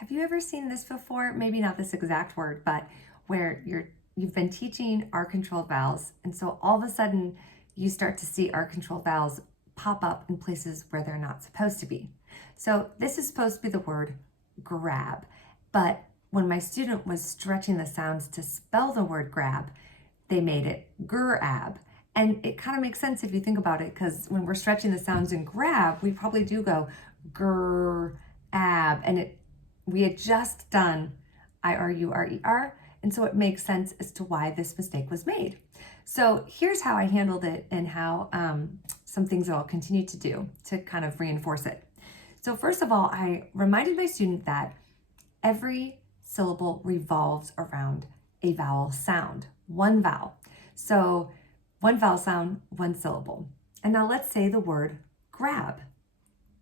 Have you ever seen this before? Maybe not this exact word, but where you've been teaching R-controlled vowels, and so all of a sudden you start to see R-controlled vowels pop up in places where they're not supposed to be. So this is supposed to be the word grab, but when my student was stretching the sounds to spell the word grab, they made it girab. And it kind of makes sense if you think about it, because when we're stretching the sounds in grab, we probably do go girab, and we had just done I-R-U-R-E-R, and so it makes sense as to why this mistake was made. So here's how I handled it and how some things that I'll continue to do to kind of reinforce it. So first of all, I reminded my student that every syllable revolves around a vowel sound, one vowel. So one vowel sound, one syllable. And now let's say the word grab.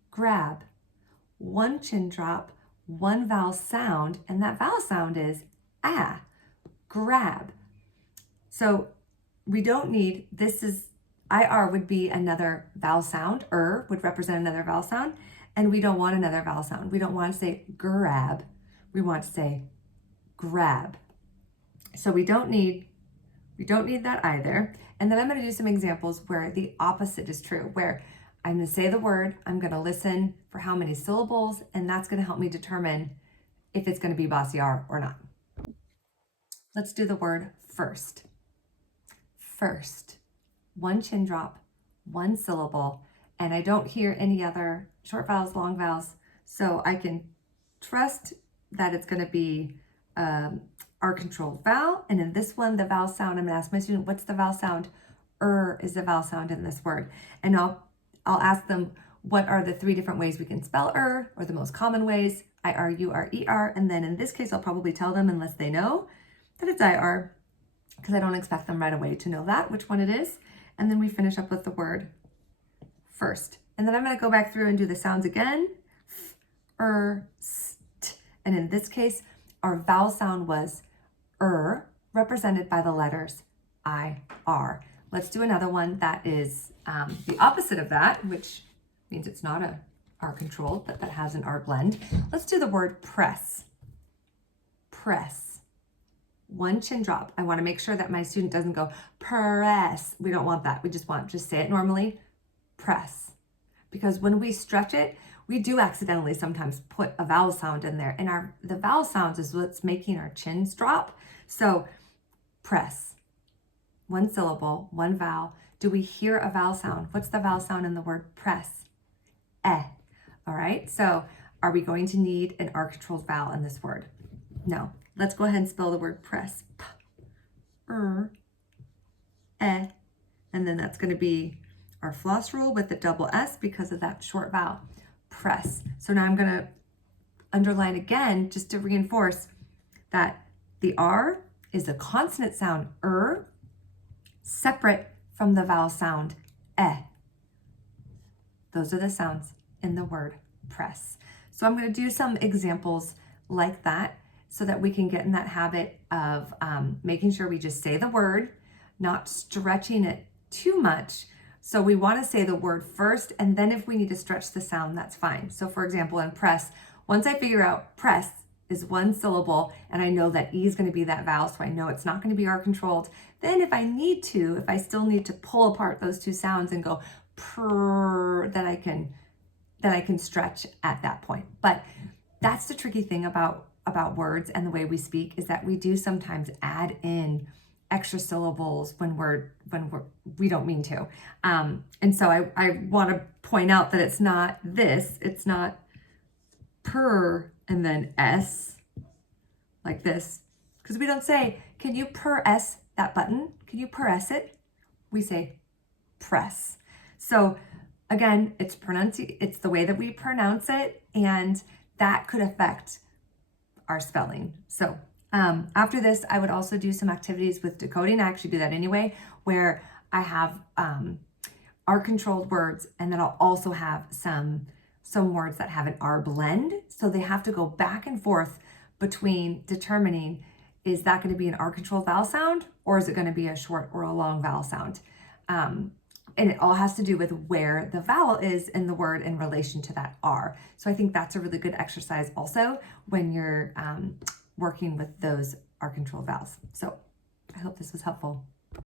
Grab. One chin drop, one vowel sound, and that vowel sound is ah, grab. So we don't need, this is, IR would be another vowel sound, would represent another vowel sound, and we don't want another vowel sound. We don't want to say girab, we want to say grab. So we don't need that either. And then I'm going to do some examples where the opposite is true, where I'm going to say the word, I'm going to listen for how many syllables, and that's going to help me determine if it's going to be Bossy R or not. Let's do the word first. First. One chin drop, one syllable, and I don't hear any other short vowels, long vowels, so I can trust that it's going to be R-controlled vowel. And in this one, the vowel sound, I'm going to ask my student, what's the vowel sound? Is the vowel sound in this word. And I'll ask them, what are the 3 different ways we can spell or the most common ways, I-R-U-R-E-R. And then in this case, I'll probably tell them, unless they know, that it's I-R, because I don't expect them right away to know that, which one it is. And then we finish up with the word first. And then I'm going to go back through and do the sounds again. F, st. And in this case, our vowel sound was represented by the letters I-R. Let's do another one that is the opposite of that, which means it's not a R controlled, but that has an R blend. Let's do the word press. Press. One chin drop. I want to make sure that my student doesn't go press. We don't want that. We just say it normally. Press. Because when we stretch it, we do accidentally sometimes put a vowel sound in there, and the vowel sounds is what's making our chins drop. So press. One syllable, one vowel. Do we hear a vowel sound? What's the vowel sound in the word press? Eh. All right, so are we going to need an R-controlled vowel in this word? No. Let's go ahead and spell the word press. P, eh. And then that's going to be our floss rule with the double S because of that short vowel. Press. So now I'm going to underline again just to reinforce that the R is a consonant sound, separate from the vowel sound, eh. Those are the sounds in the word press. So I'm going to do some examples like that so that we can get in that habit of making sure we just say the word, not stretching it too much. So we want to say the word first, and then if we need to stretch the sound, that's fine. So for example, in press, once I figure out press is one syllable, and I know that E is going to be that vowel, so I know it's not going to be R-controlled, then if I still need to pull apart those 2 sounds and go prr, then I can stretch at that point. But that's the tricky thing about words and the way we speak, is that we do sometimes add in extra syllables when we don't mean to. And so I want to point out that it's not per and then S like this, because we don't say, can you press that button? Can you press it? We say press. So again, it's the way that we pronounce it, and that could affect our spelling. So after this, I would also do some activities with decoding. I actually do that anyway, where I have R-controlled words, and then I'll also have some words that have an R blend. So they have to go back and forth between determining, is that going to be an R-controlled vowel sound, or is it going to be a short or a long vowel sound? And it all has to do with where the vowel is in the word in relation to that R. So I think that's a really good exercise also when you're working with those R control vowels. So I hope this was helpful.